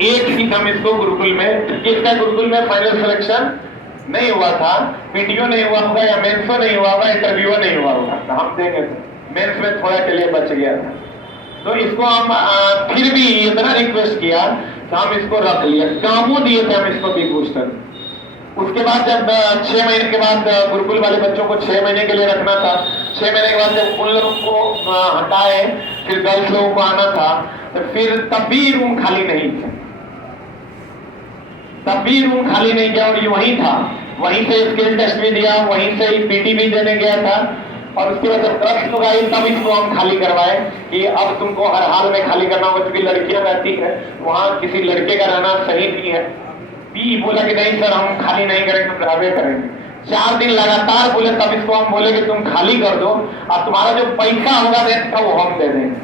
एक सीट हम इसको गुरुकुल में, इसका गुरुकुल में फाइनल सिलेक्शन नहीं हुआ था, पीटीओ नहीं हुआ होगा या मेंस नहीं हुआ होगा, इंटरव्यू नहीं हुआ होगा, तो हम देंगे। मेंस में थोड़ा के लिए बच गया था, तो इसको हम फिर भी इतना रिक्वेस्ट किया तो हम इसको रख लिया, कामों दिए थे हम इसको बिग बूस्टर। उसके बाद जब 6 महीने के बाद गुरुकुल वाले बच्चों को 6 महीने के लिए रखना था, 6 महीने के बाद जब उन लोगों को हटाए, फिर गर्ल्स लोगों को आना था, तो फिर तब भी रूम खाली नहीं थे, तब भी रूम खाली नहीं किया और ये वहीं था, वहीं से स्किल टेस्ट भी दिया, वहीं से पीटी भी देने गया था। और उसके बाद जब 10 लोग आई तब इसको हम खाली करवाए कि अब तुमको हर हाल में खाली करना होगा, क्योंकि लड़कियां रहती है वहां, किसी लड़के का रहना सही नहीं है। भी बोला कि नहीं सर हम खाली नहीं करेंगे, हम रहबे करेंगे। 4 दिन लगातार बोले, तब इसको हम बोले कि तुम खाली कर दो और तुम्हारा जो पैसा होगा रेंट का वो हम दे देंगे,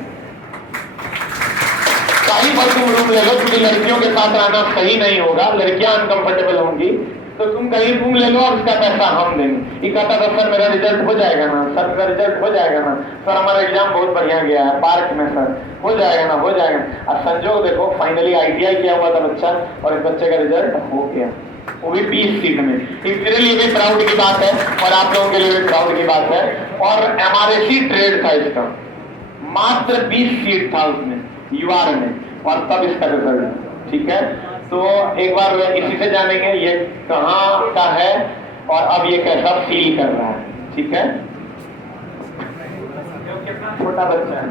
कहीं पर तुम रूम ले लो, क्योंकि लड़कियों के साथ रहना सही नहीं होगा, लड़कियां अनकंफर्टेबल होंगी, तो तुम कहीं रूम ले लो और उसका पैसा हम देंगे। ये कहता था सर मेरा रिजल्ट हो जाएगा ना, सर मेरा रिजल्ट हो जाएगा ना, सर हमारा एग्जाम बहुत बढ़िया गया है पार्क में, सर हो जाएगा ना, हो जाएगा। और संजोग देखो फाइनली आईटीआई किया हुआ था बच्चा और इस बच्चे का रिजल्ट हो गया, वो भी 20 सीट में। मेरे लिए भी प्राउड की बात है और आप लोगों के लिए भी प्राउड की बात है। और एमआरएससी ट्रेड था इसका, मात्र 20 सीट था उसमें यूआर में, और तब इसका रिजल्ट, ठीक है। तो एक बार इसी से जानेंगे ये कहाँ का है और अब ये कैसा फील कर रहा है, ठीक है। कितना छोटा बच्चा है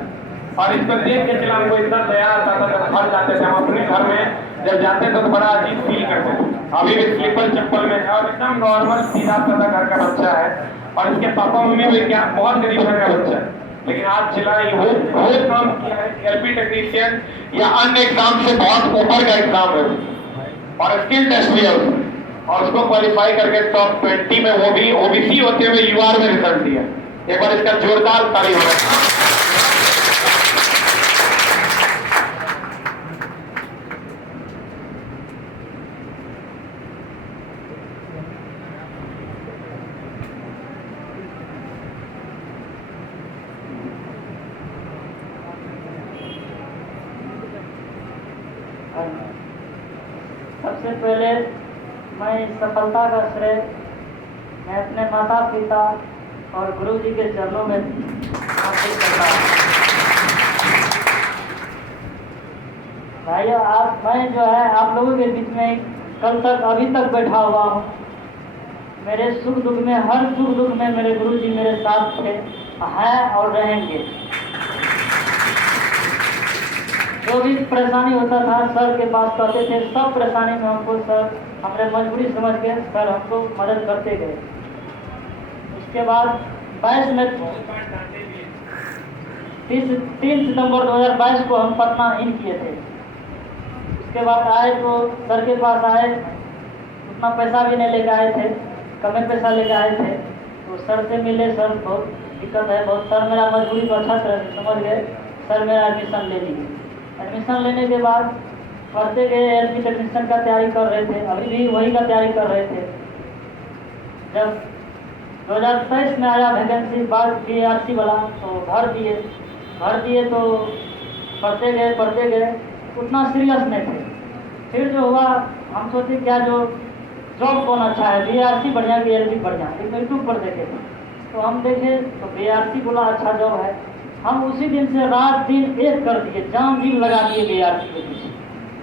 और इसको देख के चला, हमको इतना दया आता था जब घर जाते थे, हम अपने घर में जब जाते थे तो बड़ा अजीब फील करते थे। अभी भी स्लीपर चप्पल में है और एकदम नॉर्मल सीधा साधा घर का बच्चा है, और इसके पापा मम्मी भी क्या बहुत गरीब घर का बच्चा है, लेकिन आज जिला वो काम किया है, एलपी टेक्नीशियन या अन्य एग्जाम से बहुत ऊपर का एग्जाम है और स्किल टेस्ट भी है उसमें, और उसको क्वालिफाई करके टॉप 20 में, वो भी ओबीसी होते हुए यूआर में रिजल्ट दिया। एक बार इसका जोरदार तारीफ है। सबसे पहले मैं इस सफलता का श्रेय मैं अपने माता पिता और गुरु जी के चरणों में हासिल करता हूँ। भाइयों मैं जो है आप लोगों के बीच में कल तक अभी तक बैठा हुआ हूँ। मेरे सुख दुख में, हर सुख दुख में मेरे गुरु जी मेरे साथ थे, हैं और रहेंगे। जो भी परेशानी होता था सर के पास कहते थे, सब परेशानी में हमको सर हमने मजबूरी समझ के सर हमको मदद करते गए। उसके बाद 22 में 3 सितंबर 2022 को हम पटना इन किए थे। उसके बाद आए तो सर के पास आए, उतना पैसा भी नहीं लेके आए थे, कम पैसा लेके आए थे। तो सर से मिले, सर बहुत दिक्कत है बहुत, सर मेरा मजबूरी को अच्छा तरह से समझ गए, सर मेरा एडमिशन ले लीजिए। एडमिशन लेने के बाद पढ़ते गए, एलपी टेक्नीशियन का तैयारी कर रहे थे, अभी भी वही का तैयारी कर रहे थे। जब 2023 में आया वैकेंसी बाद बीआरसी वाला, तो भर दिए तो पढ़ते गए उतना सीरियस नहीं थे। फिर जो हुआ हम सोचे क्या जो जॉब कौन अच्छा है, बीआरसी बढ़िया कि एलपी बढ़िया, एक यूट्यूब पर देखे तो हम देखे तो बीआरसी बोला अच्छा जॉब है। हम उसी दिन से रात दिन एक कर दिए, जान दिन लगा दिए बीआरसी के पीछे,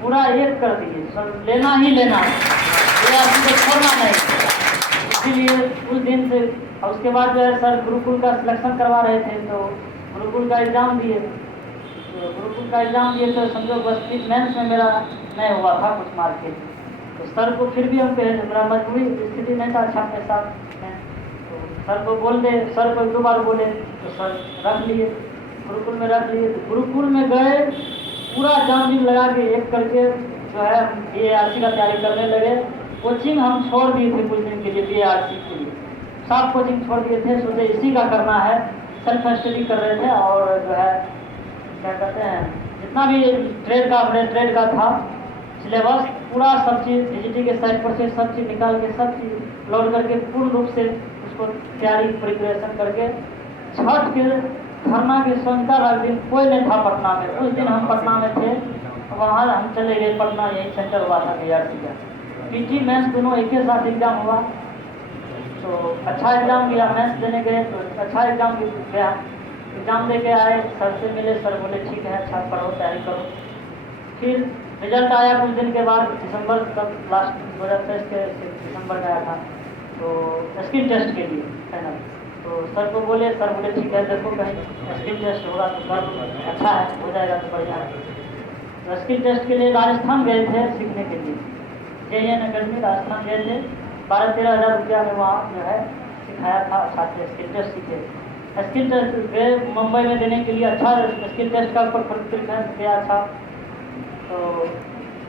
पूरा एक कर दिए, सब लेना ही लेना है, बीआरसी को छोड़ना नहीं। इसीलिए उस दिन से उसके बाद जो है सर गुरुकुल का सिलेक्शन करवा रहे थे, तो गुरुकुल का एग्ज़ाम दिए, तो समझो बस मेंस में मेरा नहीं हुआ था कुछ मार्केट, तो सर को फिर भी हम कहे मेरा मजबूरी स्थिति नहीं था अच्छा अपने साथ में, तो सर को बोल दे, सर को 2 बार बोले तो सर रख लिए, गुरुकुल में रख लिए। तो गुरुकुल में गए, पूरा जान दिन लगा के एक करके जो है बीआरसी का तैयारी करने लगे। कोचिंग हम छोड़ दिए थे कुछ दिन के लिए, बीआरसी के लिए सब कोचिंग छोड़ दिए थे, सोचे इसी का करना है, सेल्फ स्टडी कर रहे थे। और जो है क्या कहते हैं, जितना भी ट्रेड का था सिलेबस, पूरा सब चीज़ डीजीटी के साइट पर से सब चीज़ निकाल के सब चीज़ लोड करके पूर्ण रूप से उसको तैयारी प्रिपरेशन करके, छठ के खरना के संता दिन कोई नहीं था पटना में। उस दिन हम पटना में थे, वहाँ हम चले गए पटना, यही सेंटर हुआ था BRC का। PG मेंस दोनों एक ही साथ एग्ज़ाम हुआ, तो अच्छा एग्ज़ाम गया। मेंस देने गए तो अच्छा एग्ज़ाम गया। एग्ज़ाम दे के आए, सर से मिले, सर बोले ठीक है, अच्छा पढ़ो, तैयारी करो। फिर रिजल्ट आया कुछ दिन के बाद, दिसंबर तक, लास्ट 2023 के दिसंबर में आया था, तो स्किल टेस्ट के लिए फाइनल। तो सर को बोले, सर बोले ठीक है, देखो कहीं स्किल टेस्ट होगा तो सर अच्छा है, हो जाएगा तो बढ़िया है। तो स्किल टेस्ट के लिए राजस्थान गए थे सीखने के लिए, JN अकेडमी राजस्थान गए थे। 12-13 हज़ार रुपया में वहाँ जो है सिखाया था, छात्र स्किल टेस्ट सीखे। स्किल टेस्ट गए मुंबई में देने के लिए, अच्छा स्किल टेस्ट का परीक्षा गया अच्छा। तो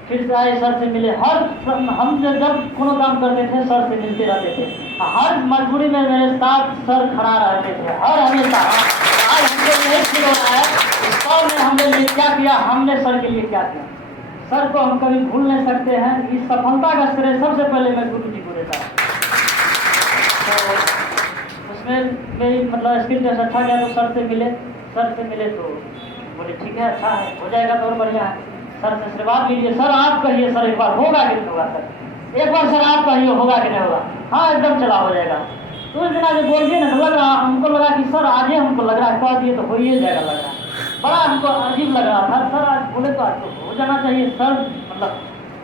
फिर से आए, सर से मिले। हम जब कोनो काम करते थे सर से मिलते रहते थे, हर मजबूरी में मेरे साथ सर खड़ा रहते थे, हर हमेशा। आज हमको यही फील हो रहा है कि सर ने हमने लिए क्या किया, हमने सर के लिए क्या किया। सर को हम कभी भूल नहीं सकते हैं। इस सफलता का श्रेय सबसे पहले मैं गुरु जी को देता हूँ। तो उसमें मेरी मतलब स्किल टेस्ट अच्छा गया, तो सर से मिले तो बोले ठीक है, अच्छा है, हो जाएगा तो और बढ़िया है। सर से आशीर्वाद लीजिए, सर आप कहिए सर एक बार होगा कि नहीं होगा, सर एक बार सर आप कहिए होगा कि नहीं होगा। हाँ एकदम चला हो जाएगा। तो उस दिन आज बोल दिए ना, तो लग रहा, हमको लगा कि सर आज ही हमको लग रहा है, कह दिए तो हो ही जाएगा, लग रहा है। बड़ा हमको अजीब लग रहा था। सर आज बोले तो आज तो हो जाना चाहिए। सर मतलब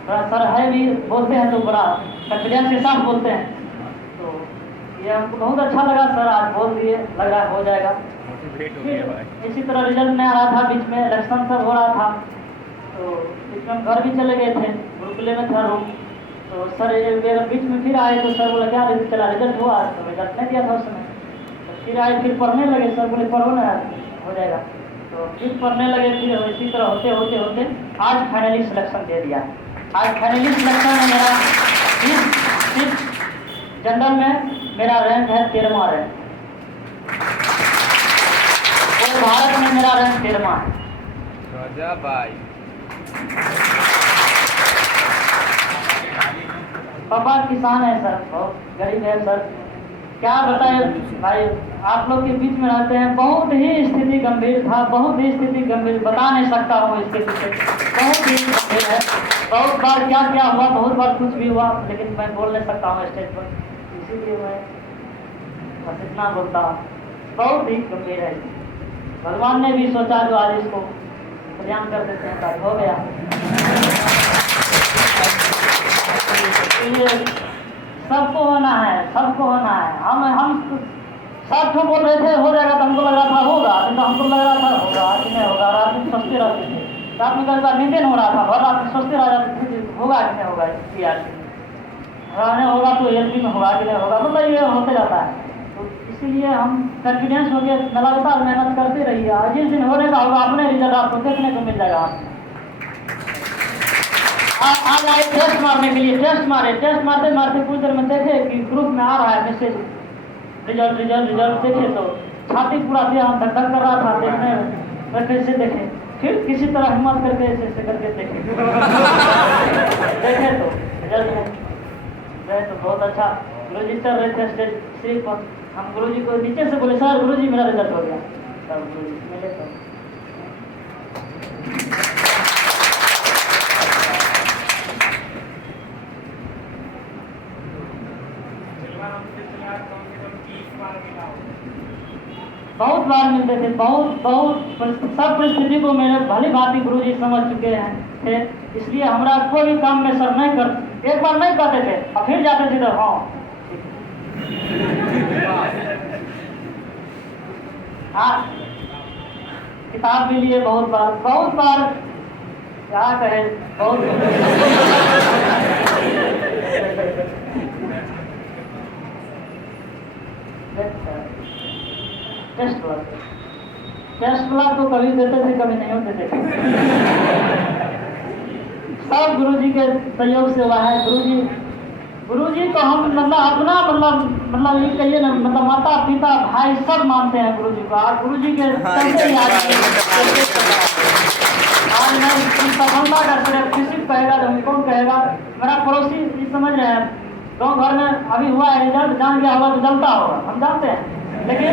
बड़ा सर है भी, बोलते हैं तो बड़ा कॉन्फिडेंस के साथ बोलते हैं। तो ये हमको बहुत अच्छा लगा, सर आज बोल दिए, लग रहा है हो जाएगा। फिर इसी तरह रिजल्ट नहीं आ रहा था, बीच में इलेक्शन सब हो रहा था, तो बीच में हम घर भी चले गए थे, गुरुकुले में था रूम। तो सर बीच में फिर आए, तो सर बोला क्या चला रिजल्ट हुआ, तो रिजल्ट नहीं दिया था उस समय। तो फिर आए, फिर पढ़ने लगे, सर बोले पढ़ो ना हो जाएगा। तो फिर पढ़ने लगे, फिर इसी तरह होते होते होते आज फाइनली सिलेक्शन दे दिया। आज फाइनली सिलेक्शन में मेरा सिर्फ जनरल में मेरा रैंक है 13वां रैंक, और भारत में मेरा रैंक 13वां है। राजा भाई पापा किसान है सर, बहुत गरीब है सर, क्या बताए भाई, आप लोग के बीच में रहते हैं। बहुत ही स्थिति गंभीर था, बहुत ही स्थिति गंभीर, बता नहीं सकता हूँ इसके पीछे, बहुत ही गंभीर है। बहुत बार क्या क्या हुआ, बहुत बार कुछ भी हुआ, लेकिन मैं बोल नहीं सकता हूँ स्टेज पर, इसीलिए मैं बस इतना बोलता हूँ। बहुत ही गंभीर है, भगवान ने भी सोचा जो आज इसको कल्याण कर देते हैं, तब हो गया। इसलिए सबको होना है, सबको होना है। हम सब तो बोल रहे थे हो जाएगा, तो हमको लग रहा था होगा, तो हमको लग रहा था होगा कि नहीं होगा। रात में सोचते रहते थे, रात में कई बार नींद हो रहा था, भर रात में सोचते रह जाते थे होगा कि नहीं होगा, नहीं होगा तो LP में होगा कि नहीं होगा, मतलब ये होते जाता है। तो इसीलिए हम कॉन्फिडेंस हो गया, लगातार मेहनत करते रहिए, आज जिस दिन होने का होगा अपने रिजल्ट आपको देखने को मिल जाएगा। आज आए टेस्ट मारने के लिए, टेस्ट मारते मारते कुछ देर में देखे कि ग्रुप में आ रहा है मैसेज, रिजल्ट रिजल्ट रिजल्ट। देखे तो छाती पूरा दिया, हम धक धक कर रहा था देखने में, कैसे देखे, फिर किसी तरह हिम्मत करके ऐसे करके देखे देखे तो रिजल्ट गए तो बहुत अच्छा। गुरुजी चल रहे थे स्टेज सीट पर, हम गुरुजी को नीचे से बोले सर गुरुजी मेरा रिजल्ट हो गया, तब गुरुजी मिले तो बहुत बार मिलते थे, बहुत सब परिस्थिति को मेरे भली भांति गुरुजी समझ चुके हैं थे। इसलिए हमारा कोई भी काम में सर नहीं कर, एक बार नहीं करते थे और फिर जाते थे तो हाँ किताब भी लिए बहुत बार क्या कहे, बहुत टेस्ट ब्लॉक तो कभी देते थे, कभी नहीं होते थे। सब गुरुजी के सहयोग से हुआ है। गुरुजी को हम मतलब अपना मतलब ये कहिए ना, मतलब माता पिता भाई सब मानते हैं गुरुजी को। और गुरुजी के सबसे याद आज मैं सफलता का सिर्फ किसी को कहेगा तो कौन कहेगा, मेरा पड़ोसी समझ रहे हैं, गाँव घर में अभी हुआ है रिजल्ट, जान गया होगा तो जलता होगा, हम जानते हैं। लेकिन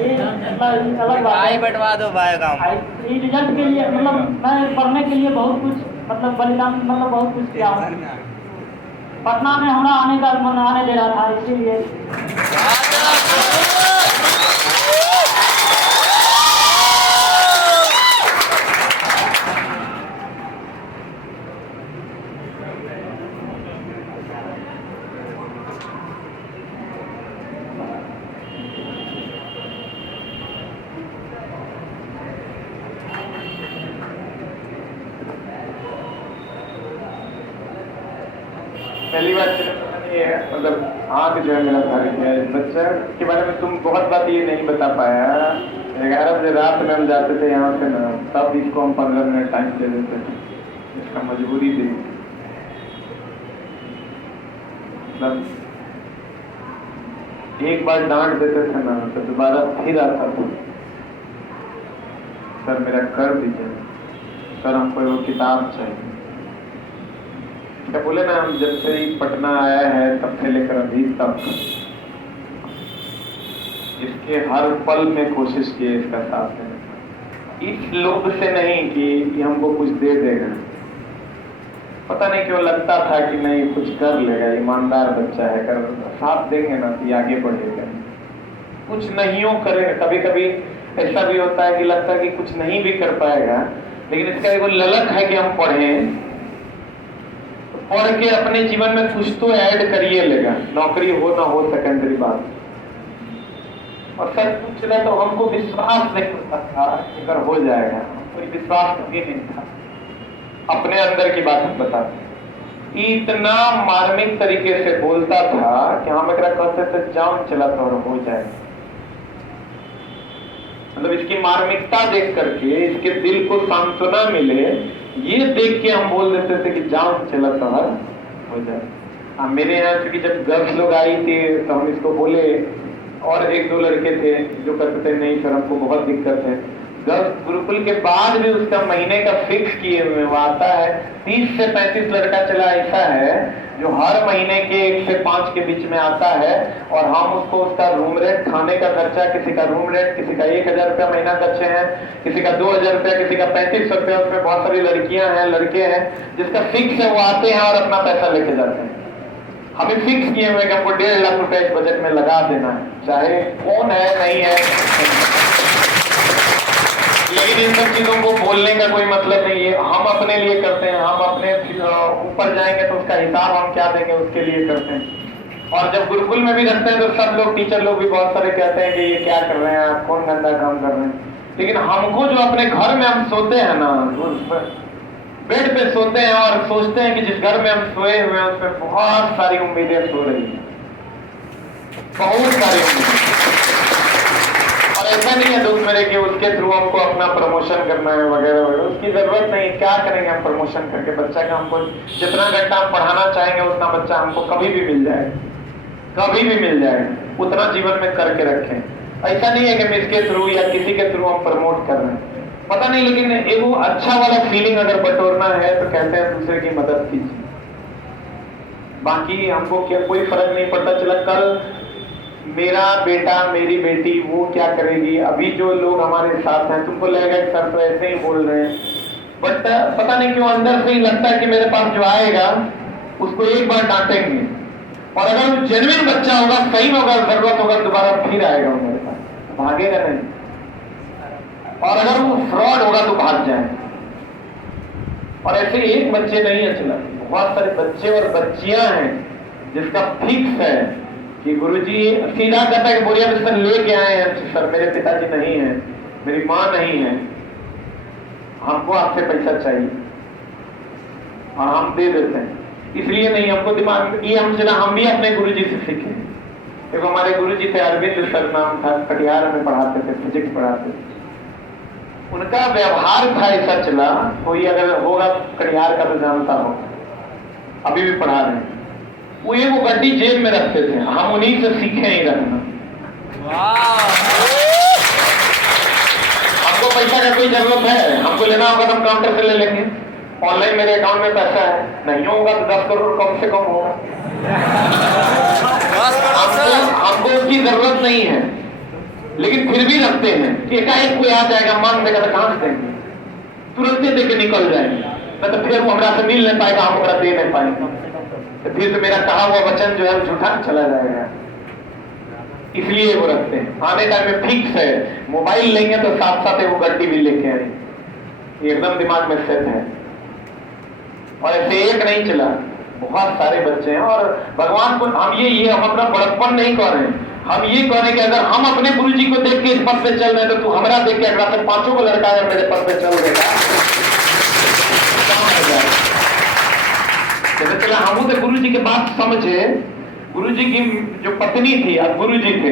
ये मतलब अलग बात भाई है। बंटवा दो भाई काम। ये रिजल्ट के लिए मतलब मैं पढ़ने के लिए बहुत कुछ मतलब बलिदान मतलब बहुत कुछ किया हूँ। पटना में हमारा आने का मन आने दे रहा था, इसीलिए पहली बात ये है, मतलब आँख जो है मेरा भर गया। इस बच्चा के बारे में तुम बहुत बात ये नहीं बता पाया। 11 बजे रात में हम जाते थे यहाँ से ना, तब इसको हम 15 मिनट टाइम दे देते थे। इसका मजबूरी थी, मतलब एक बार डांट देते थे ना तो दोबारा फिर आता था, सर मेरा कर दीजिए, सर हमको वो किताब चाहिए। क्या बोले ना, हम जब से ही पटना आया है तब से लेकर अभी तक इसके हर पल में कोशिश की है इसका साथ देने का। इस लोभ से नहीं कि हमको कुछ दे देगा, पता नहीं क्यों लगता था कि नहीं कुछ कर लेगा, ईमानदार बच्चा है, कर साथ देंगे ना तो आगे बढ़ेगा। कुछ नहीं करेगा, कभी कभी ऐसा भी होता है कि लगता है कि कुछ नहीं भी कर पाएगा, लेकिन इसका एक ललक है कि हम पढ़ें, पढ़ के अपने जीवन में कुछ तो ऐड करिए लेगा। नौकरी हो ना हो सेकेंडरी बात, और सर कुछ ना तो हमको विश्वास नहीं होता था कि अगर हो जाएगा, कोई विश्वास कभी नहीं था। अपने अंदर की बात बताते, इतना मार्मिक तरीके से बोलता था कि हम एक कहते थे जान चला तो और हो जाए। मतलब इसकी मार्मिकता देख करके इसके दिल को सांत्वना मिले, ये देख के हम बोल देते थे कि जान चला तो हर हो जाए। मेरे यहाँ क्योंकि जब गर्ल्स लोग आई थी तो हम इसको बोले, और एक दो लड़के थे जो कहते थे नहीं सर हमको बहुत दिक्कत है। गर्ल्स गुरुकुल के बाद भी उसका महीने का फिक्स किए हुए वो आता है। 30 से 35 लड़का चला ऐसा है जो हर महीने के 1 से 5 के बीच में आता है, और हम उसको उसका रूम रेंट, खाने का खर्चा, किसी का रूम रेंट, किसी का 1000 रुपया महीना कच्चे हैं, किसी का 2000 रुपया, किसी का 3500 रुपया, उसमें बहुत सारी लड़कियां हैं लड़के हैं, जिसका फिक्स है वो आते हैं और अपना पैसा लेके जाते हैं। हमें फिक्स किए हुए कि हमको 1.5 लाख रुपया इस बजट में लगा देना है, चाहे कौन है नहीं है। लेकिन इन सब चीजों को बोलने का कोई मतलब नहीं है, हम अपने लिए करते हैं। हम अपने ऊपर जाएंगे तो उसका हिसाब हम क्या देंगे उसके लिए करते हैं। और जब गुरुकुल में भी रखते हैं तो सब लोग, टीचर लोग भी बहुत सारे कहते हैं कि ये क्या कर रहे हैं आप, कौन गंदा काम कर रहे हैं। लेकिन हमको जो अपने घर में हम सोते हैं ना, बेड पे सोते हैं और सोचते हैं कि जिस घर में हम सोए हुए हैं उसमें बहुत सारी उम्मीदें सो रही हैं, बहुत सारी उम्मीदें। और ऐसा नहीं है दोस्त मेरे कि उसके थ्रू हमको अपना प्रमोशन करना है वगैरह वगैरह, उसकी जरूरत नहीं। क्या करेंगे हम प्रमोशन करके? बच्चा का हमको जितना घंटा हम पढ़ाना चाहेंगे उतना बच्चा हमको कभी भी मिल जाएगा, कभी भी मिल जाएगा, उतना जीवन में करके रखें। ऐसा नहीं है कि हम इसके थ्रू या किसी के थ्रू हम प्रमोट कर रहे हैं, पता नहीं, लेकिन एक वो अच्छा वाला फीलिंग अगर बटोरना है तो कहते हैं दूसरे की मदद कीजिए। बाकी हमको क्या कोई फर्क नहीं पड़ता। चला कल मेरा बेटा मेरी बेटी वो क्या करेगी, अभी जो लोग हमारे साथ हैं तुमको लगेगा कि सर तो ऐसे ही बोल रहे हैं, बट पता नहीं क्यों अंदर से ही लगता है कि मेरे पास जो आएगा उसको एक बार डांटेंगे, और अगर वो जेन्युइन बच्चा होगा, सही में होगा, जरूरत होगा दोबारा फिर आएगा वो मेरे पास, भागेगा नहीं। और अगर वो फ्रॉड होगा तो भाग जाए। और ऐसे एक बच्चे नहीं है, चला बहुत सारे बच्चे और बच्चियां हैं जिसका फिक्स है कि गुरुजी सीधा कहता है कि बोरिया बिस्तर लेके आए हैं सर, मेरे पिताजी नहीं है, मेरी माँ नहीं है, हमको आपसे पैसा चाहिए, और हम दे देते हैं। इसलिए नहीं, हमको दिमाग ये हम भी अपने गुरुजी से सीखे। देखो हमारे गुरुजी थे अरविंद सर नाम था, कटिहार में पढ़ाते थे, फिजिक्स पढ़ाते थे। उनका व्यवहार था ऐसा चला, कोई अगर होगा कटिहार का तो जानता हो, अभी भी पढ़ा रहे हैं, वो ये वो गड्डी जेब में रखते थे, हम उन्हीं से सीखे ही रखना। हमको पैसा का कोई जरूरत है, हमको लेना होगा तो हम काउंटर से ले लेंगे, ऑनलाइन मेरे अकाउंट में पैसा है, नहीं होगा तो 10 करोड़ कम से कम होगा। हमको उसकी जरूरत नहीं है, लेकिन फिर भी रखते हैं कि एकाएक कोई आ जाएगा मांग देगा तो कहां से देंगे, तुरंत दे के निकल जाएंगे, न तो फिर वो हमरा से मिल नहीं पाएगा, हम हमरा दे नहीं पाएंगे, तो फिर तो मेरा कहा हुआ वचन जो है झूठा चला जाएगा। इसलिए वो रखते हैं। आने टाइम में फिक्स है, मोबाइल लेंगे तो साथ साथ वो गड्डी भी लेके आएंगे, एकदम दिमाग में सेट है। और ऐसे एक नहीं चला, बहुत सारे बच्चे हैं। और भगवान को हम ये हम अपना बड़प्पन नहीं कर रहे हैं, हम ये कह रहे हैं कि अगर हम अपने गुरु जी को देख के इस पद पे चल रहे हैं तो तू हमारा देख के अगर से 5 को लड़का है मेरे पद पे चल देगा, जैसे चला हम तो गुरु जी की बात समझे। गुरु जी की जो पत्नी थी और गुरु जी थे,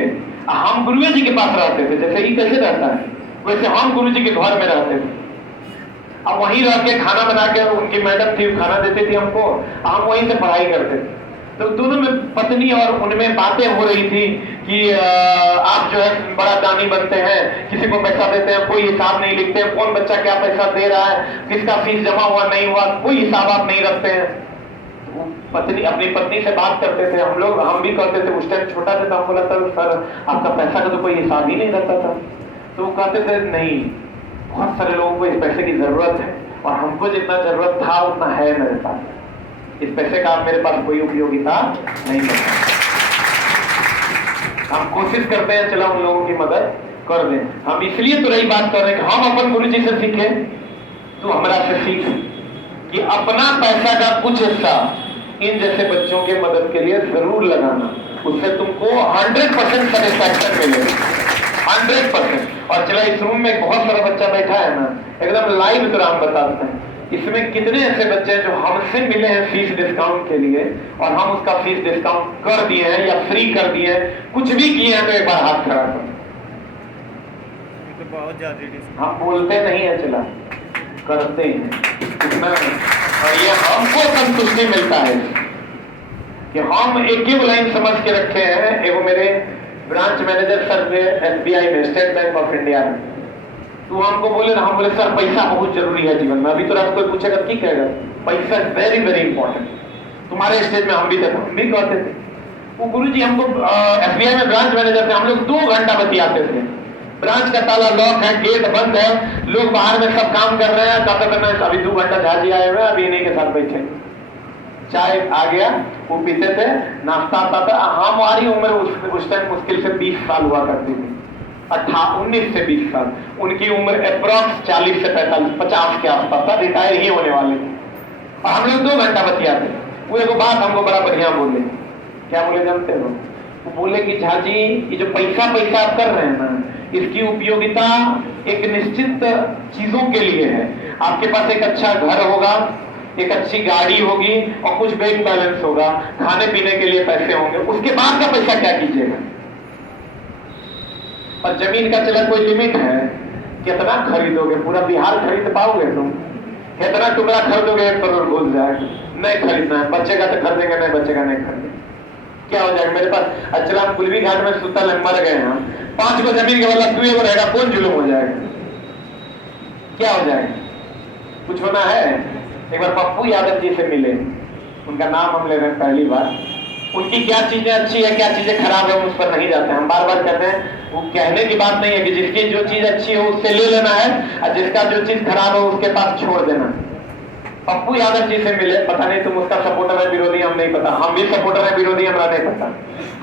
हम गुरु जी के पास रहते थे, जैसे ये कैसे रहता है वैसे हम गुरु जी के घर में रहते थे। अब वहीं रह के खाना बना के, उनकी मैडम थी खाना देती थी हमको, हम वहीं से पढ़ाई करते थे। तो दोनों में पत्नी और उनमें बातें हो रही थी कि आप जो है बड़ा दानी बनते हैं, किसी को पैसा देते हैं कोई हिसाब नहीं लिखते हैं, कौन बच्चा क्या पैसा दे रहा है, किसका फीस जमा हुआ नहीं हुआ, कोई हिसाब आप नहीं रखते हैं। पत्नी अपनी पत्नी से बात करते थे, हम भी करते थे। उस टाइम छोटा था तो हमको लगता था सर आपका पैसा का तो कोई हिसाब ही नहीं रहता था। तो वो कहते थे नहीं, बहुत सारे लोगों को इस पैसे की जरूरत है और हमको जितना जरूरत था उतना है मेरे पास, इस पैसे का मेरे पास कोई उपयोगिता नहीं करता। हम कोशिश करते हैं चला उन लोगों की मदद कर दें। हम इसलिए तो रही बात कर रहे हैं कि हम अपन गुरु जी से सीखे, तो हमारा से सीख कि अपना पैसा का कुछ हिस्सा इन जैसे बच्चों के मदद के लिए जरूर लगाना, उससे तुमको 100% सेटिस्फैक्शन मिलेगा, 100%। और चला इस रूम में बहुत सारा बच्चा बैठा है ना, एकदम लाइव तो राम बताते हैं, इसमें कितने ऐसे बच्चे हैं जो हमसे मिले हैं फीस डिस्काउंट के लिए और हम उसका फीस डिस्काउंट कर दिए हैं या फ्री कर दिए हैं, कुछ भी किए हैं तो एक बार हाथ खड़ा करो। बहुत ज्यादा हम बोलते नहीं है, चला करते हैं इतना, और ये हमको संतुष्टि मिलता है कि हम एक ही लाइन समझ के रखे हैं। एगो मेरे ब्रांच मैनेजर सर थे SBI में, स्टेट बैंक ऑफ इंडिया में, तो हमको बोले ना, हम बोले सर पैसा बहुत जरूरी है जीवन में। अभी तो रात कोई पूछेगा की कहेगा, पैसा वेरी वेरी इंपॉर्टेंट। तुम्हारे स्टेज में हम भी थे, हम भी कहते थे। वो गुरुजी हमको SBI में ब्रांच मैनेजर थे, हम लोग 2 घंटा बतियाते थे। ब्रांच का ताला लॉक है, गेट बंद है, लोग बाहर में सब काम कर रहे हैं, कहते थे अभी 2 घंटा झाजी आए हुए, अभी इन्हीं के साथ बैठे। चाय आ गया, वो पीते थे, नाश्ता आता था। हमारी उम्र उस टाइम मुश्किल से 20 साल हुआ करती थी, 19 से 20 साल। उनकी उम्र अप्रॉक्स 40 से 45 50 के आसपास था, रिटायर ही होने वाले थे। और हम लोग 2 घंटा बतियाते। वो एक बात हमको बड़ा बढ़िया बोले, क्या बोले जानते हो? वो बोले कि झाजी ये जो पैसा आप कर रहे हैं ना, इसकी उपयोगिता एक निश्चित चीजों के लिए है। आपके पास एक अच्छा घर होगा, एक अच्छी गाड़ी होगी और कुछ बैंक बैलेंस होगा, खाने पीने के लिए पैसे होंगे, उसके बाद का पैसा क्या कीजिएगा? और जमीन का चला कोई लिमिट है, कितना खरीदोगे? पूरा बिहार खरीद पाओगे तुम? कितना टुकड़ा खरीदोगे? 1 करोड़ घुस जाए, नहीं खरीदना है, बचेगा तो खरीदेंगे, नहीं बचेगा नहीं खरीदेंगे। क्या हो जाएगा? मेरे पास अच्छा हम कुलवी घाट में सुतल मर गए हैं, 5 को जमीन के वाला 2 को रहेगा, कौन जुलूम हो जाएगा? क्या हो जाएगा? कुछ होना है? एक बार पप्पू यादव जी से मिले, उनका नाम हम ले रहे हैं पहली बार। उनकी क्या चीजें अच्छी है, क्या चीजें खराब है, उस पर नहीं जाते। हम बार बार कहते हैं, वो कहने की बात नहीं है कि जिसकी जो चीज अच्छी हो उससे ले लेना है और जिसका जो चीज खराब हो उसके पास छोड़ देना। पप्पू यादव जी से मिले, पता नहीं तुम उसका सपोर्टर है विरोधी, हम नहीं पता, हम भी सपोर्टर है विरोधी हमरा नहीं पता।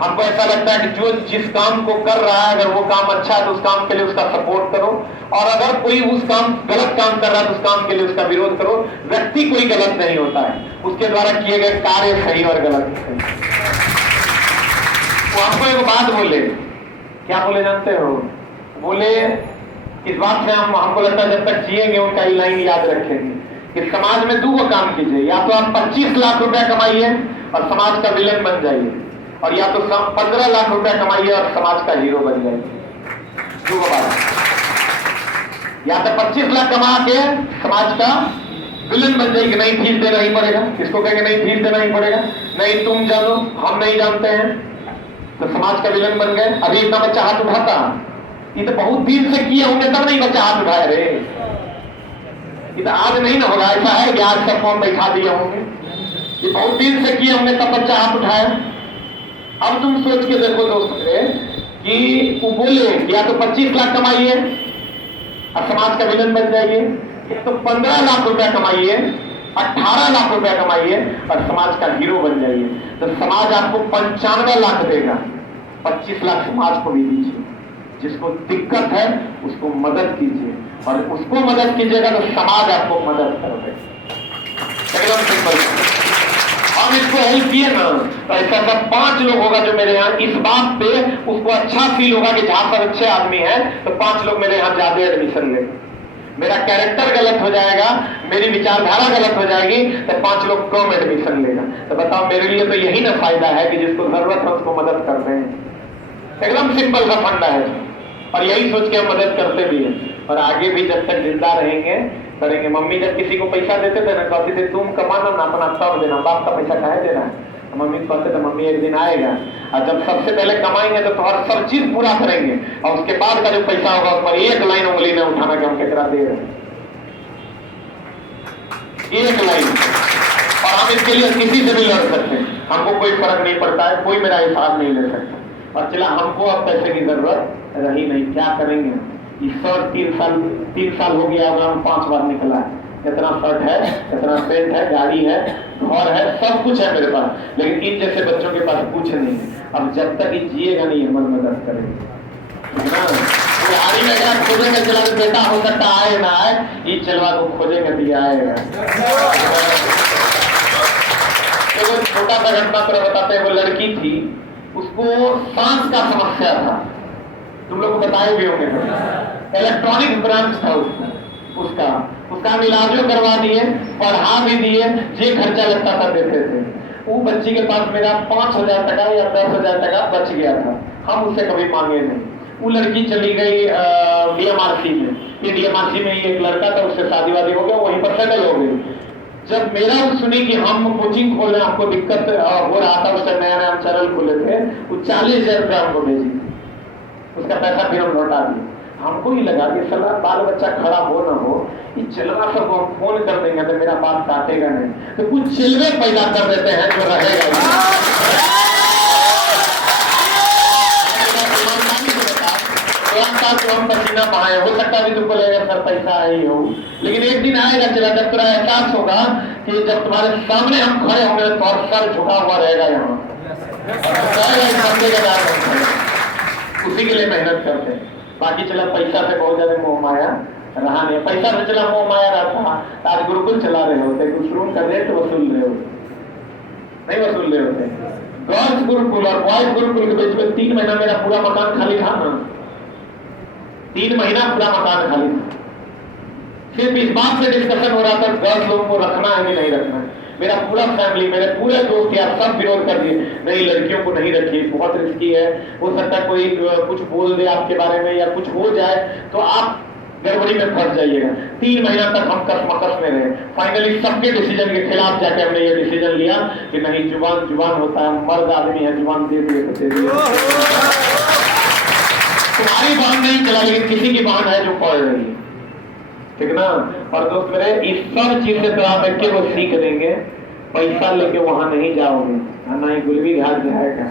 हमको ऐसा लगता है कि जो जिस काम को कर रहा है, अगर वो काम अच्छा है तो उस काम के लिए उसका सपोर्ट करो, और अगर कोई उस काम गलत काम कर रहा है तो उस काम के लिए उसका विरोध करो। व्यक्ति कोई गलत नहीं होता है, उसके द्वारा किए गए कार्य सही और गलत है। वो हमको एक बात बोले, क्या बोले जानते हो? बोले इस बात से हमको लगता है जब तक जिएंगे उनका ये लाइन याद रखेंगे कि समाज में 2 काम कीजिए, या तो आप 25 लाख रुपया कमाइए और समाज का विलन बन जाइए, और या तो 15 लाख रुपया कमाइए और समाज का हीरो बन जाइए। 2 बात, या तो 25 लाख कमा के समाज का विलन बन जाइए कि नहीं फीस देना ही पड़ेगा, इसको कहेंगे नहीं फीस देना ही पड़ेगा, नहीं तुम जानो हम नहीं जानते हैं, तो समाज का विलन बन गए। अभी इतना बच्चा हाथ उठाता, ये तो बहुत दिन से किए होंगे तब नहीं बच्चा हाथ उठाए रे। ये तो आज नहीं ना होगा, ऐसा है कि आज सब फॉर्म बैठा दिए होंगे, ये बहुत दिन से किए होंगे तब बच्चा हाथ उठाया। अब तुम सोच के देखो दोस्त मेरे कि वो बोले कि या तो 25 लाख कमाइए और समाज का विलन बन जाइए, या तो 15 लाख रुपया कमाइए, 18 लाख रुपया कमाइए और समाज का हीरो बन जाइए। तो समाज आपको 95 लाख देगा, 25 लाख समाज को भी दीजिए। जिसको दिक्कत है उसको मदद कीजिए, और उसको मदद कीजिएगा तो समाज आपको मदद कर देगा। एकदम सिंपल। हम इसको हेल्प किए ना तो ऐसा सब 5 लोग होगा जो मेरे यहाँ इस बात पे उसको अच्छा फील होगा कि जहां पर अच्छे आदमी हैं तो 5 लोग मेरे यहाँ ज्यादा एडमिशन लेंगे। मेरा कैरेक्टर गलत हो जाएगा, मेरी विचारधारा गलत हो जाएगी तो 5 लोग कम एडमिशन लेगा। तो बताओ मेरे लिए तो यही ना फायदा है कि जिसको जरूरत है उसको मदद करते हैं। एकदम सिंपल सा फंडा है और यही सोच के हम मदद करते भी हैं और आगे भी जब तक जिंदा रहेंगे करेंगे। मम्मी जब किसी को पैसा देते थे ना कहते थे तुम कमाना ना अपना तब देना, बाप का पैसा काहे देना है। मम्मी कहते थे मम्मी एक दिन आएगा और जब सबसे पहले कमाएंगे तो तुम्हारा सब चीज पूरा करेंगे और उसके बाद का जो पैसा होगा उस पर एक लाइन उंगली न उठाना कि हम केकरा दे रहे हैं, एक लाइन। और हम इसके लिए किसी से भी लड़ सकते हैं, हमको कोई फर्क नहीं पड़ता है, कोई मेरा हिसाब नहीं ले सकता। और चला हमको अब पैसे की जरूरत रही नहीं, क्या करेंगे। इस शर्ट 3 साल हो गया होगा, हम 5 बार निकला है। कितना शर्ट है, कितना पेंट है, गाड़ी है, घर है, सब कुछ है मेरे पास, लेकिन इन जैसे बच्चों के पास कुछ नहीं है। अब जब तक ये जिएगा नहीं हमारी मदद करेंगे ना, बुढ़ारी में अगर खोजेंगे चला बेटा हो सकता आए ना आए, ये चलवा को खोजेंगे तो ये आएगा। तो छोटा सा घटना पर बताते हैं, वो लड़की थी, उसको सांस का समस्या था, तुम लोग को बताए भी होंगे। इलेक्ट्रॉनिक ब्रांच था उसका हम इलाजों करवा दिए, पढ़ा भी दिए, जे खर्चा लगता था देते थे। वो बच्ची के पास मेरा 5,000 टका या 10,000 टका बच गया था, हम उससे कभी मांगे नहीं। वो लड़की चली गई DMRC में, ये DMRC में ही एक लड़का था, उससे शादी वादी हो गया, वहीं पर सेटल हो गई। जब मेरा वो सुनी कि हम कोचिंग खोल रहे हैं, हमको दिक्कत हो रहा था, उससे नया नया चैनल खोले थे, वो 40,000 रुपया हमको भेजी, उसका पैसा फिर हम लौटा दिए। हमको ही लगा कि सलाह बाल बच्चा खड़ा हो ना हो, ये चलवा सब हम फोन कर देंगे तो मेरा बात काटेगा नहीं, तो कुछ चिल्वे पैदा कर देते हैं जो रहेगा। तो हम पसीना बहाए, हो सकता है तुमको लगेगा सर पैसा आई हो, लेकिन एक दिन आएगा चला जब तुम्हारा एहसास होगा कि जब तुम्हारे सामने हम खड़े होंगे तो सर झुका हुआ रहेगा यहाँ, उसी के लिए मेहनत करते हैं। बाकी चला पैसा से बहुत ज्यादा मोह माया रहा नहीं, पैसा से चला मोह माया रहता। आज गुरुकुल चला रहे होते, कुछ रूम का रेट वसूल रहे होते, नहीं वसूल रहे होते। गर्ल्स गुरुकुल और बॉयज गुरुकुल के बीच में 3 महीना मेरा पूरा मकान खाली था ना, 3 महीना पूरा मकान खाली था। सिर्फ इस बात से डिस्कशन हो रहा था गर्ल्स लोगों को रखना है कि नहीं रखना है। मेरा पूरा फैमिली, मेरे पूरे दोस्त यार सब विरोध कर दिए, नहीं लड़कियों को नहीं रखिए, बहुत रिस्की है, हो सकता है कोई कुछ बोल दे आपके बारे में या कुछ हो जाए तो आप गड़बड़ी में फंस जाइएगा। 3 महीना तक हम कसमकस में रहे। फाइनली सबके डिसीजन के खिलाफ जाके हमने ये डिसीजन लिया कि नहीं, जुबान होता है, मर्द आदमी है, जुबान दे दिए तो दे दिए। तुम्हारी बात नहीं चला, लेकिन किसी की बात है जो पढ़ रही है, ठीक ना। और दोस्त मेरे इस सब चीज से तो आप एक वो सीख देंगे, पैसा लेके वहां नहीं जाओगे, ना ही गुलबी घाट जाएगा।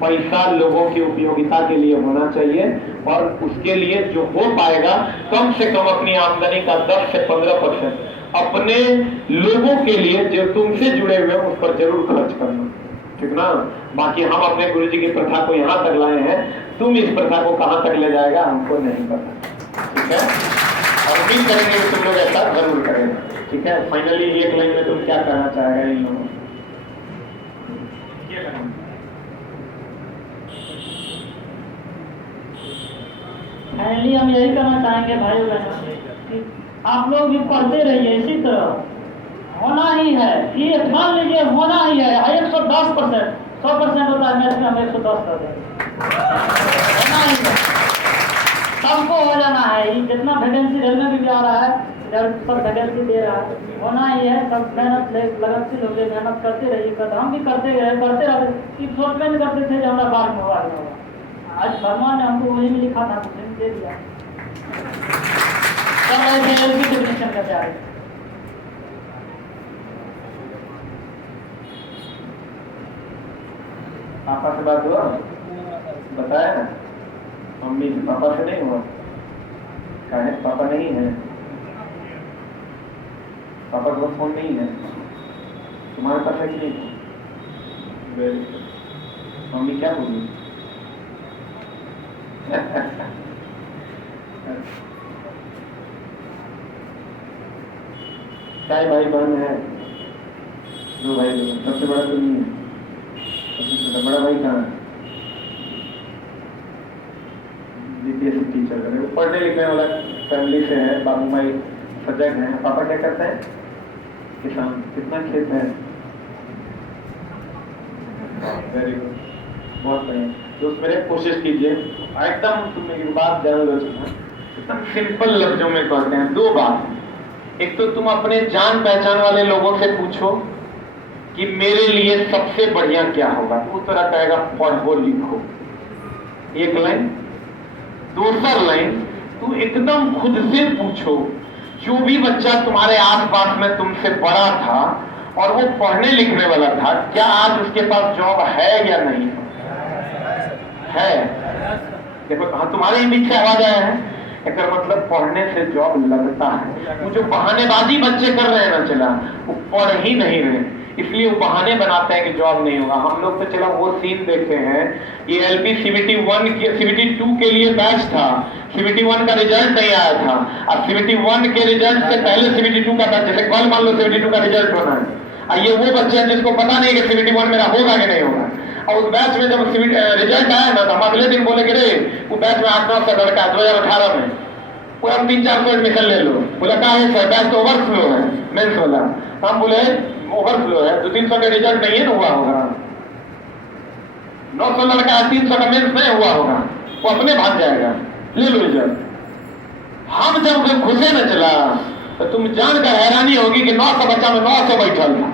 पैसा लोगों की उपयोगिता के लिए होना चाहिए और उसके लिए जो हो पाएगा कम से कम अपनी आमदनी का 10 से 15% अपने लोगों के लिए जो तुमसे जुड़े हुए हैं उस पर जरूर खर्च करना, ठीक ना। बाकी हम अपने गुरु जी की प्रथा को यहाँ तक लाए हैं, तुम इस प्रथा को कहाँ तक ले जाएगा हमको नहीं पता, ठीक है। और उम्मीद करेंगे कि तुम लोग ऐसा जरूर करेंगे, ठीक है। फाइनली एक लाइन में तुम क्या करना चाहेगा इन लोगों को? फाइनली हम यही करना चाहेंगे भाइयों बहनों कि आप लोग भी पढ़ते रहिए, इसी तरह होना ही है, ये मान लीजिए होना ही है। 110%, 100% होता है, मैथ में हम 110 कर देंगे, होना ही है, सबको हो जाना है। ये जितना वैकेंसी रेलवे में भी आ रहा है, इधर सब वैकेंसी दे रहा है, होना ही है। सब मेहनत लगनशील हो गए, मेहनत करते रहिए, हम भी करते रहे, कि सोच में नहीं करते थे जो हमारा बाल में हुआ होगा। आज भगवान ने हमको वही में लिखा था, मुझे दे दिया। सब ऐसे एडमिशन करते आए, पापा से बात हुआ? बताया ना? मम्मी से, पापा से नहीं हुआ? कहे पापा नहीं है, पापा का फोन नहीं है, तुम्हारे पास है कि नहीं? Very good. मम्मी क्या बोली? क्या भाई बहन है? दो भाई बहन, सबसे बड़ा तो नहीं है, सबसे छोटा बड़ा भाई कहाँ है? बीपीएससी टीचर है, पढ़ने लिखने वाला फैमिली से है, बाबू भाई सजग हैं। पापा क्या करते हैं? किसान। कितना खेत है? वेरी गुड, बहुत बढ़िया। तो मेरे कोशिश कीजिए एकदम, तुम मेरी बात जान लो, एकदम सिंपल लफ्जों में कहते हैं दो बात। एक तो तुम अपने जान पहचान वाले लोगों से पूछो कि मेरे लिए सबसे बढ़िया क्या होगा, वो तेरा कहेगा पढ़ो लिखो, एक लाइन। दूसरा लाइन, तू एकदम खुद से पूछो, जो भी बच्चा तुम्हारे आसपास में तुमसे बड़ा था और वो पढ़ने लिखने वाला था, क्या आज उसके पास जॉब है या नहीं है? देखो हाँ, तुम्हारे ही पीछे आवाज आया है, इसका मतलब पढ़ने से जॉब लगता है। वो जो बहानेबाजी बच्चे कर रहे हैं ना, चला वो पढ़ ही नहीं रहे, इसलिए वो बहाने बनाते हैं कि जॉब नहीं होगा। हम लोग तो चला वो सीन देखते हैं, ये एलपी सीबीटी 1 सीबीटी 2 के लिए बैच था, सीबीटी 1 का रिजल्ट नहीं आया था, और सीबीटी 1 के रिजल्ट से पहले सीबीटी 2 का था। जैसे कल मान लो सीबीटी 2 का रिजल्ट होना है, और ये वो बच्चे हैं जिसको पता नहीं कि सीबीटी 1 मेरा होगा कि नहीं होगा, और उस बैच में जब रिजल्ट आया ना, तो हम अगले दिन बोले कि रे वो बैच में 8-9 का लड़का 2018 में, वो हम 300-400 एडमिशन ले लो। बोला कहा है सर, बैच तो ओवरफ्लो है मेंस वाला। हम बोले ओवरफ्लो है, 200-300 का रिजल्ट नहीं है ना हुआ होगा, 900 लड़का है, 300 का मेंस नहीं हुआ होगा, वो अपने भाग जाएगा, ले लो रिजल्ट। हम जब घुसे न चला तो तुम जानकर हैरानी होगी कि 900 बच्चा में 900 बैठल था।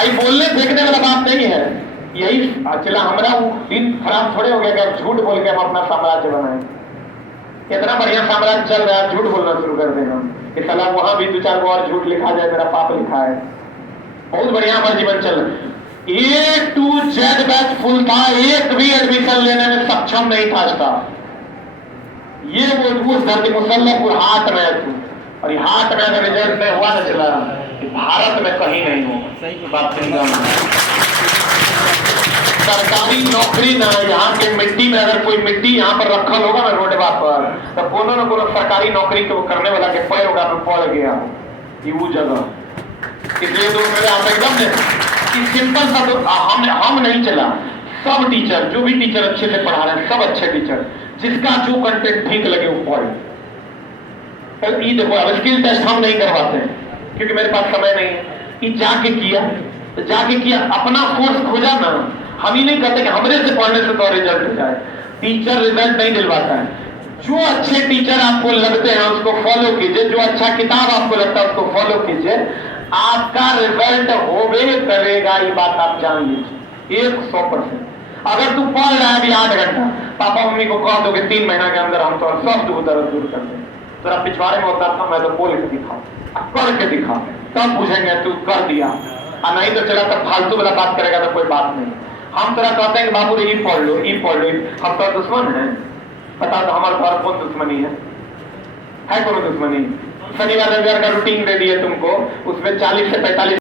आई बोलने फेंकने वाला बात नहीं है, यही चला हमारा दिन खराब थोड़े हो गया कि अब झूठ बोल के हम अपना साम्राज्य बनाए। इतना बढ़िया साम्राज्य चल रहा है, झूठ बोलना शुरू कर देना कि साला वहां भी 2-4 गो और झूठ लिखा जाए, मेरा पाप लिखा है। बहुत बढ़िया हमारा जीवन चल रहा है, A to Z batch full था, एक भी एडमिशन लेने में सक्षम नहीं था स्टाफ। ये वो धरती मुसल्लमपुर हाट में थी, और ये हाट में अगर रिजल्ट नहीं हुआ न चला, भारत में कहीं नहीं होगा। सही बात सरकारी नौकरी ना, यहाँ के मिट्टी में अगर कोई मिट्टी यहाँ पर रखल होगा ना रोडवा पर, तो कोनो न कोनो सरकारी नौकरी को करने वाला के पैर होगा तो पड़ गया ये वो जगह। इसलिए तो मेरे आप एकदम सिंपल सा, तो हम नहीं चला, सब टीचर, जो भी टीचर अच्छे से पढ़ा रहे हैं, सब अच्छे टीचर, जिसका जो कंटेंट ठीक लगे वो पढ़े। तो ये देखो, अब स्किल टेस्ट हम नहीं करवाते हैं क्योंकि मेरे पास समय नहीं है। ये जाके किया तो जाके किया, अपना कोर्स खोजा ना। हम ही नहीं कहते कि हमरे से पढ़ने से तो रिजल्ट हो जाए, टीचर रिजल्ट नहीं दिलवाता है। जो अच्छे टीचर आपको लगते हैं उसको फॉलो कीजिए, जो अच्छा किताब आपको लगता है उसको फॉलो कीजिए, आपका रिजल्ट होवे करेगा, ये बात आप जान लीजिए 100%। अगर तू पढ़ रहा है अभी 8 घंटा, पापा मम्मी को कह दो कि 3 महीना के अंदर हम तो सब दुख दर्द दूर कर दें, तो पिछवाड़े में होता था, मैं तो बोल के दिखा, करके दिखा, तब पूछेंगे तू कर दिया, और नहीं तो चला तब फालतू वाला बात करेगा तो कोई बात नहीं। हम तरह कहते हैं कि बाबू ये पढ़ लो, ये पढ़ लो, हम तो दुश्मन है। बता दो हमारे द्वारा कौन दुश्मनी है कोनो दुश्मनी? शनिवार रविवार का रूटीन दे दिए तुमको, उसमें 40 से 45